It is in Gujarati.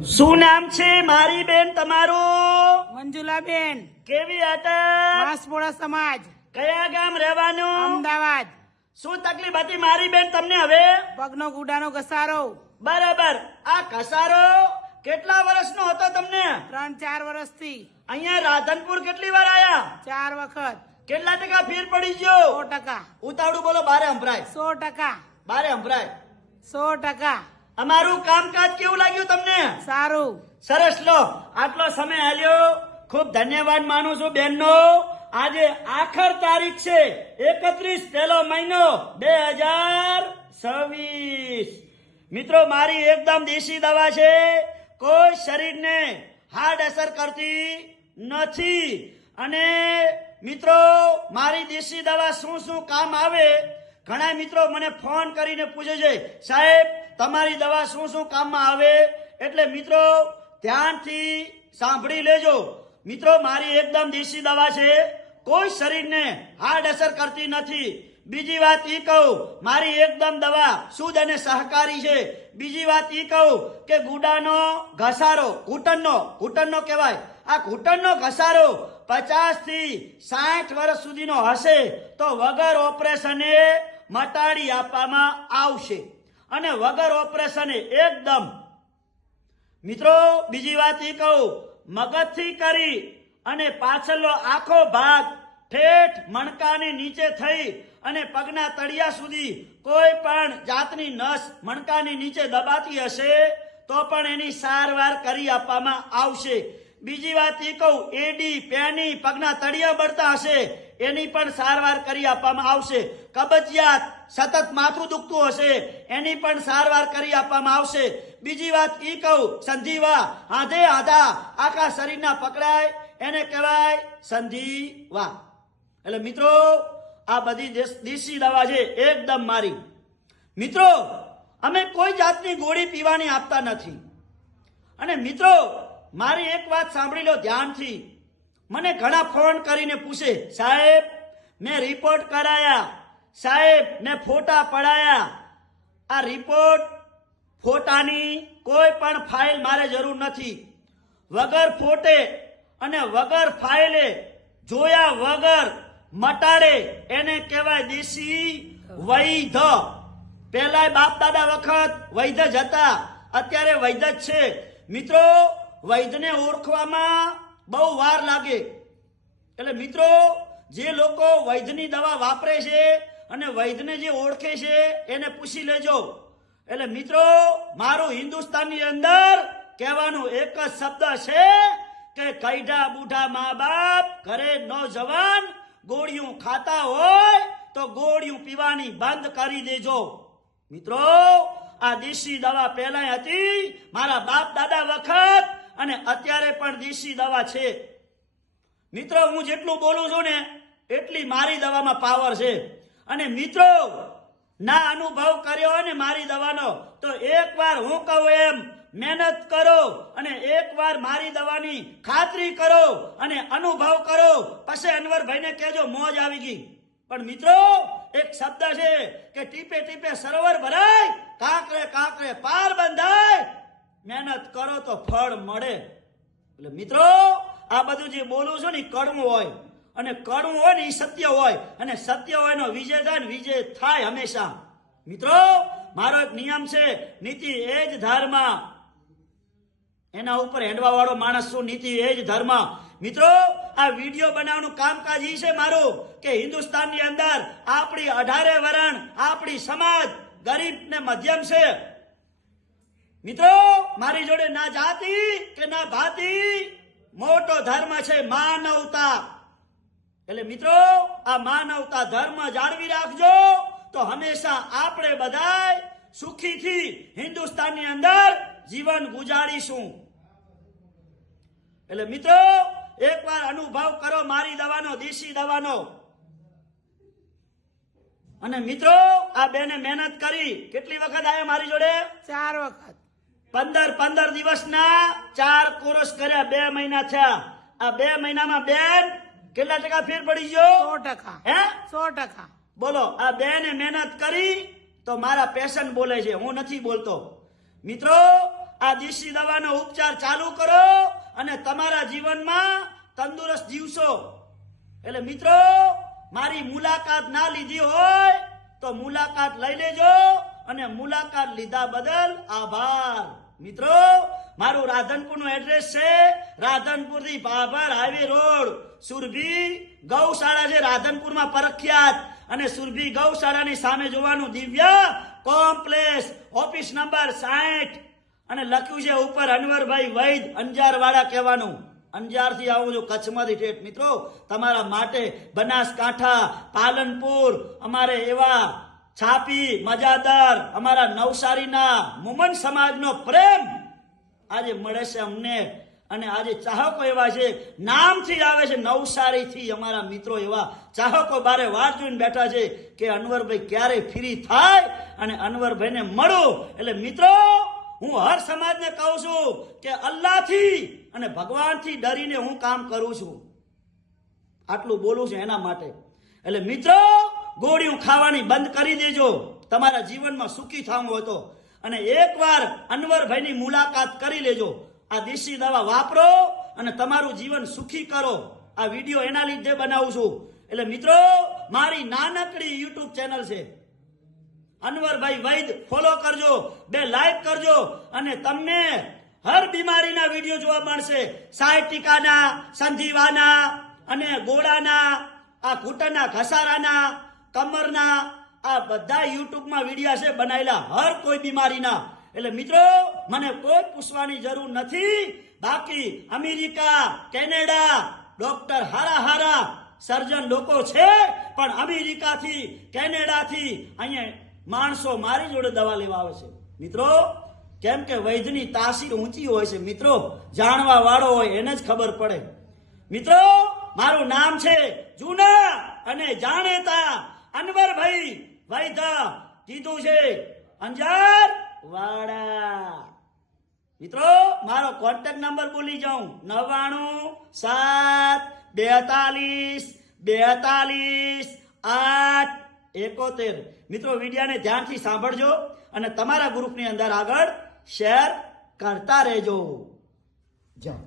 શું નામ છે મારી બેન તમારું? મંજુલાબેન, કેવી હતા? વાંસપોળા સમાજ, કયા ગામ રહેવાનું? અમદાવાદ. શું તકલીફ હતી મારી બેન તમને હવે? પગનો ગુડાનો ઘસારો બરાબર. આ ઘસારો કેટલા વર્ષનો હતો તમને? 3-4 વર્ષથી. અહીંયા રાધનપુર કેટલી વાર આયા? 4 વખત. કેટલા ટકા ફેર પડી ગયો? 100%. ઉતાવળું બોલો, બારે સંભળાય. 100%. બારે સંભળાય. 100%. અમારું કામકાજ કેવું લાગ્યું તમને? સારું. સરસ. લો, આટલો સમય આલ્યો, ખૂબ ધન્યવાદ માનું છું બેનનો. આજે આખર તારીખ છે 31 પહેલો મહિનો 2026. મિત્રો, મારી એકદમ દેશી દવા છે, કોઈ શરીરને હાર્ડ અસર કરતી નથી. અને મિત્રો, મારી દેશી દવા શું શું કામ આવે, ઘણા મિત્રો મને ફોન કરીને પૂછે છે, સાહેબ તમારી દવા શું શું કામમાં આવે? એટલે મિત્રો ધ્યાનથી સાંભળી લેજો. મિત્રો, મારી એકદમ દેશી દવા છે, કોઈ શરીરને હાર્ડ અસર કરતી નથી. બીજી વાત ઈ કહું, મારી એકદમ દવા શુદ્ધ અને સહકારી છે. બીજી વાત ઈ કહું કે ગુડાનો ઘસારો, ઘૂંટણનો કહેવાય, આ ઘૂંટણનો ઘસારો 50 થી 60 વર્ષ સુધીનો હશે તો વગર ઓપરેશને મટાડી આપવામાં આવશે. અને વગર ઓપરેશને એકદમ. મિત્રો, બીજી વાત ઈ કહું, મગજથી કરી અને પાછળનો આખો ભાગ ઠેઠ મણકાની નીચે થઈ અને પગના તળિયા સુધી કોઈ પણ જાતની નસ મણકાની નીચે દબાતી હશે તો પણ એની સારવાર કરી આપવામાં આવશે. બીજી વાત એ કહું, એડી પેની પગના તળિયા બળતા હશે એની પણ સારવાર કરી આપવામાં આવશે. કબજિયાત, સતત માથું દુખતું હશે એની પણ સારવાર કરી આપવામાં આવશે. બીજી વાત એ કહું, સંધિવા, આધે આધા આખા શરીરના પકડાય એને કહેવાય સંધિવા. એટલે મિત્રો, આ બધી દેશી દવા છે એકદમ મારી. મિત્રો, અમે કોઈ જાતની ગોળી પીવાની આપતા નથી. અને મિત્રો, મારી એક વાત સાંભળી લો ધ્યાનથી. મને ઘણા ફોન કરીને પૂછે, સાહેબ મેં રિપોર્ટ કરાયા, સાહેબ મેં ફોટા પડાયા. આ રિપોર્ટ ફોટાની કોઈ પણ ફાઇલ મારે જરૂર નથી. વગર ફોટે અને વગર ફાઇલે જોયા વગર મટાડે એને કહેવાય દેશી વૈધ. પહેલા બાપ દાદા વખત વૈધ જ હતા, અત્યારે વૈધ જ છે. મિત્રો, વૈધને ઓળખવામાં બહુ વાર લાગે. એટલે મિત્રો, જે લોકો વૈધની દવા વાપરે છે અને વૈધને જે ઓળખે છે એને પૂછી લેજો. એટલે મિત્રો, મારું હિન્દુસ્તાનની અંદર કહેવાનું એક જ શબ્દ છે કે કઈઢા બુઢા મા બાપ ઘરે નોજવાન ગોળીઓ ખાતા હોય તો ગોળીઓ પીવાની બંધ કરી દેજો. મિત્રો, આ દેશી દવા પહેલા હતી મારા બાપ દાદા વખત અને અત્યારે પણ દેશી દવા છે. મિત્રો, હું જેટલું બોલું છું ને એટલી મારી દવામાં પાવર છે. અને મિત્રો, ના અનુભવ કર્યો હોય ને મારી દવાનો તો એકવાર હું કહું એમ મહેનત કરો અને એકવાર મારી દવાની ખાતરી કરો અને અનુભવ કરો. પછી અનવરભાઈને કહેજો મોજ આવી ગઈ. પણ મિત્રો, એક શબ્દ છે કે ટીપે ટીપે સરોવર ભરાય, કાંકરે કાંકરે પાર બંધાય. મહેનત કરો તો ફળ મળે. એટલે મિત્રો, આ બધું જે બોલું છું ને કડવું હોય અને કડવું હોય ને એ સત્ય હોય અને સત્ય હોય નો વિજય થાય ને વિજય થાય હંમેશા. મિત્રો, મારો એક નિયમ છે, નીતિ એ જ ધર્મ. એના ઉપર હેડવા વાળો માણસ શું, નીતિ એ જ ધર્મ. મિત્રો, આ વિડીયો બનાવવાનું કામકાજ એ છે મારું કે હિન્દુસ્તાનની અંદર આપણી 18 વરણ આપણી સમાજ ગરીબ ને મધ્યમ છે. મિત્રો, મારી જોડે ના જાતિ કે ના ભાતિ, મોટો ધર્મ છે માનવતા. એટલે મિત્રો, આ માનવતા ધર્મ જાળવી રાખજો તો હંમેશા આપણે બધા સુખીથી હિન્દુસ્તાનની અંદર જીવન ગુજારીશું. એટલે મિત્રો, એકવાર અનુભવ કરો મારી દવાનો, દેશી દવાનો. અને મિત્રો, આ બેને મહેનત કરી. કેટલી વખત આવ્યા મારી જોડે? 4 વખત. 15 દિવસના 4 કોર્સ કર્યા, 2 મહિના થયા. આ 2 મહિનામાં બેન કેટલા ટકા ફેર પડી ગયો? 100%. હે? 100%. બોલો, આ બેને મહેનત કરી તો મારા પેશન બોલે છે, હું નથી બોલતો. મિત્રો, આ દેશી દવાનો ઉપચાર ચાલુ કરો અને તમારા જીવનમાં તંદુરસ્ત જીવશો. એટલે મિત્રો, મારી મુલાકાત ના લીધી હોય તો મુલાકાત લઈ લેજો અને મુલાકાત લીધા બદલ આભાર. મિત્રો, મારું રાધનપુરનું એડ્રેસ છે રાધનપુર થી ભાભર હાઈવે રોડ, સુરભી ગૌશાળા છે રાધનપુરમાં પ્રખ્યાત, અને સુરભી ગૌશાળાની સામે જોવાનું દિવ્ય કોમ્પ્લેક્સ, ઓફિસ નંબર 60, અને લખ્યું છે ઉપર અનવરભાઈ વૈદ, અંજાર વાળા કહેવાનું. અંજાર થી આવું છું, કચ્છમાંથી ઠેઠ. મિત્રો, તમારા માટે બનાસકાંઠા, પાલનપુર, અમારે એવા છાપી મજાદર, અમારા નવસારીના મુમન સમાજનો પ્રેમ આજે મળે છે અમને. અને આજે ચાહકો એવા છે, નામથી આવે છે નવસારીથી અમારા મિત્રો, એવા ચાહકો બારે વાત જોઈને બેઠા છે કે અનવરભાઈ ક્યારે ફ્રી થાય અને અનવરભાઈને મળો. એટલે મિત્રો, હું હર સમાજને કહું છું કે અલ્લાહથી અને ભગવાનથી ડરીને હું કામ કરું છું. આટલું બોલું છું એના માટે. એટલે મિત્રો, ગોળીઓ ખાવાની બંધ કરી દેજો તમારા જીવનમાં સુખી થવું હોય તો, અને એકવાર અનવરભાઈની મુલાકાત કરી લેજો. આ દેશી દવા વાપરો અને તમારું જીવન સુખી કરો. આ વિડીયો એના લીધે બનાવું છું. એટલે મિત્રો, મારી નાનકડી યુટ્યુબ ચેનલ છે અનવરભાઈ વૈદ, ફોલો કરજો, 2 લાઈક કરજો, અને તમને હર બીમારીના વિડીયો જોવા મળશે. સાયટિકાના, સંધિવાના અને ગોળાના, આ ઘૂંટણના ઘસારાના, કમરના, આ બધા યુટ્યુબમાં વિડીયા છે બનાવેલા હર કોઈ બીમારીના. એટલે મિત્રો, મને કોઈ પૂછવાની જરૂર નથી. બાકી અમેરિકા, કેનેડા ડોક્ટર હારા સર્જન લોકો છે, પણ અમેરિકાથી, કેનેડાથી અહીંયા માણસો મારી જોડે દવા લેવા આવે છે. મિત્રો, કેમ કે વૈદ્યની તાસીર ઊંચી હોય છે. મિત્રો, જાણવા વાળો હોય એને જ ખબર પડે. મિત્રો, મારું નામ છે જૂના અને જાણેતા અનવરભાઈ વૈદ્ય, કીધું છે અંજાર વાડા. મિત્રો, મારો કોન્ટેક્ટ નંબર બોલી જાઉં, 99 7 42 42 8 71. મિત્રો, વિડીયાને ધ્યાનથી સાંભળજો અને તમારા ગ્રુપની અંદર આગળ શેર કરતા રહેજો. જા.